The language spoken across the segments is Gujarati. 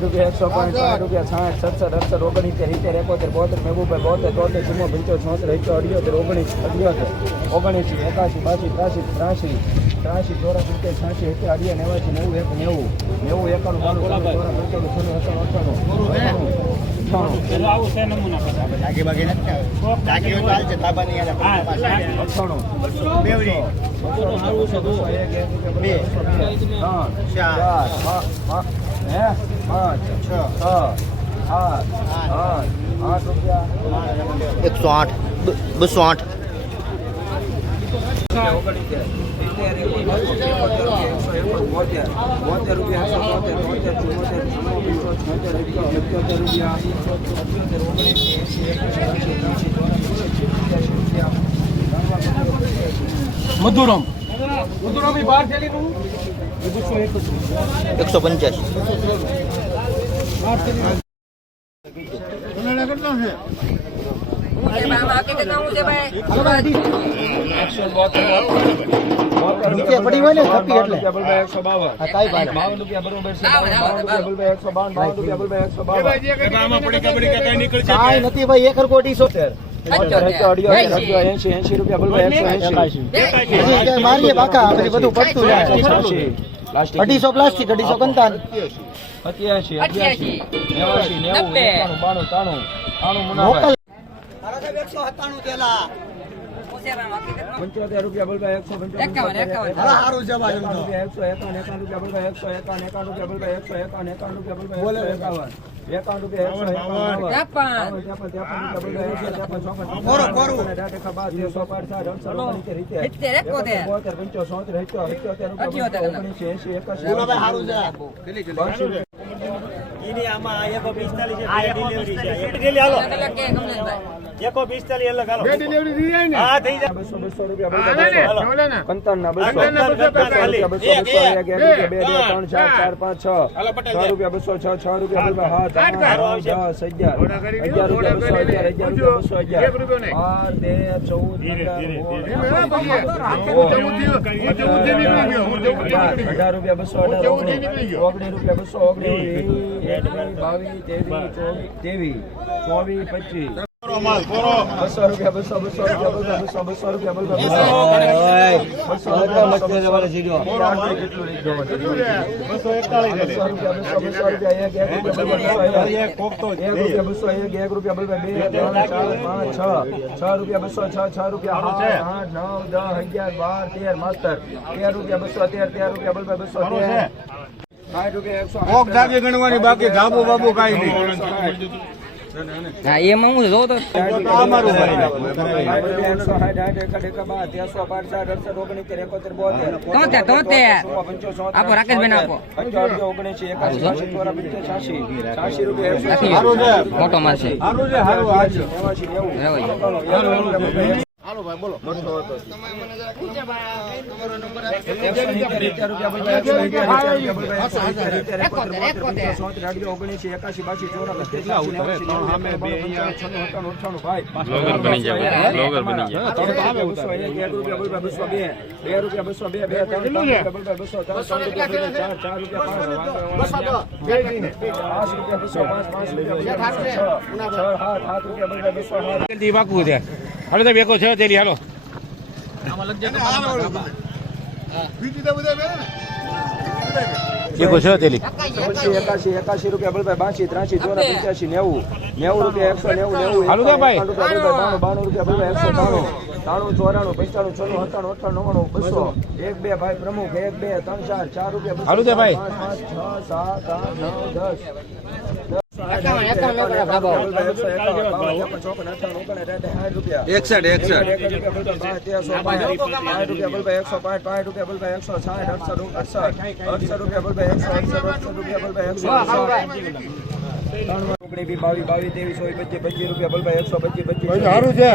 રૂપિયા 105 રૂપિયા 60 67 68 69 70 72 72 73 74 75 76 78 79 83 મધુરમ બાર થેલી 185 નીચે પડી હોય ને થપી એટલે 152 રૂપિયા બરોબર છે 152 કાઈ નથી ભાઈ 1 કોટી 80 રૂપિયા મારીએ બાકા પછી બધું પડતું જાય 250 પ્લાસ્ટિક 250 કંતાન 87 90 75 રૂપિયા બોલવા 155 સારું છે ભાઈ 151 રૂપિયા બોલવા 151 રૂપિયા બોલવા 151 રૂપિયા ગણવાની બાકી ધાબુ બાબુ કઈ નહીં હા એમાં હું જો તો અમારું આપો રાકેશભાઈ આપો મોટો માલ છે હાલો ભાઈ બોલો હાલો તો બેકો છે તેરી હાલો બેકો છે તેરી 81 રૂપિયા બોલભાઈ 82 83 84 85 90 રૂપિયા 190 હાલો તો ભાઈ 92 રૂપિયા બોલભાઈ 193 93 94 95 96 97 98 99 200 1 2 ભાઈ પ્રમુખ 1 2 3 4 4 રૂપિયા હાલો તે ભાઈ. 5 6 7 8 9 10 સારું છે.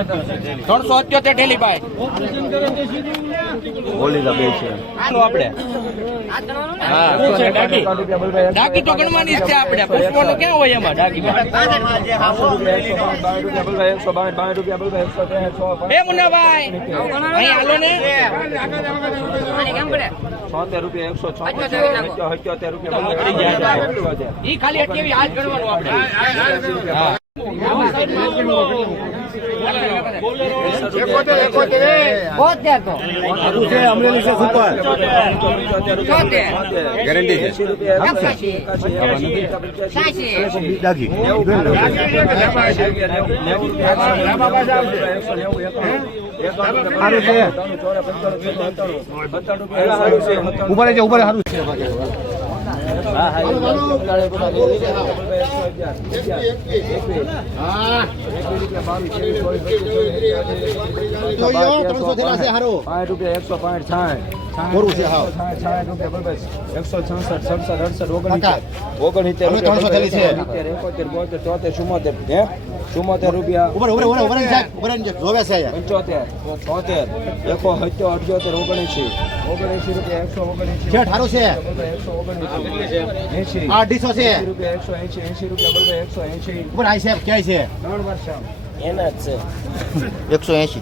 378 ઠેલી ભાઈ બોલી દે છે આપણે ડાકી તો ગણવાની જ છે આપણે પુષ્પોનું ક્યાં હોય એમાં ડાકી એ મુન્નાભાઈ અહીં હાલો ને 76 રૂપિયા 176 રૂપિયા ઈ ખાલી 28 આજ ગણવાનું આપણે હા અમરેલી છે સુપર ગેરંટી છે. ઉપર છે ઉપર સારું છે. ચુમ્મોતેર રૂપિયા ઉપર ઉપર ઉપર ઉપર જોવે છે 75 76 178 79 રૂપિયા 179 છે ઠારું છે 180 800 છે રૂપિયા 180 રૂપિયા 180 ઉપર આઈ સાહેબ ક્યાંય છે 3 વર્ષ એના જ છે 180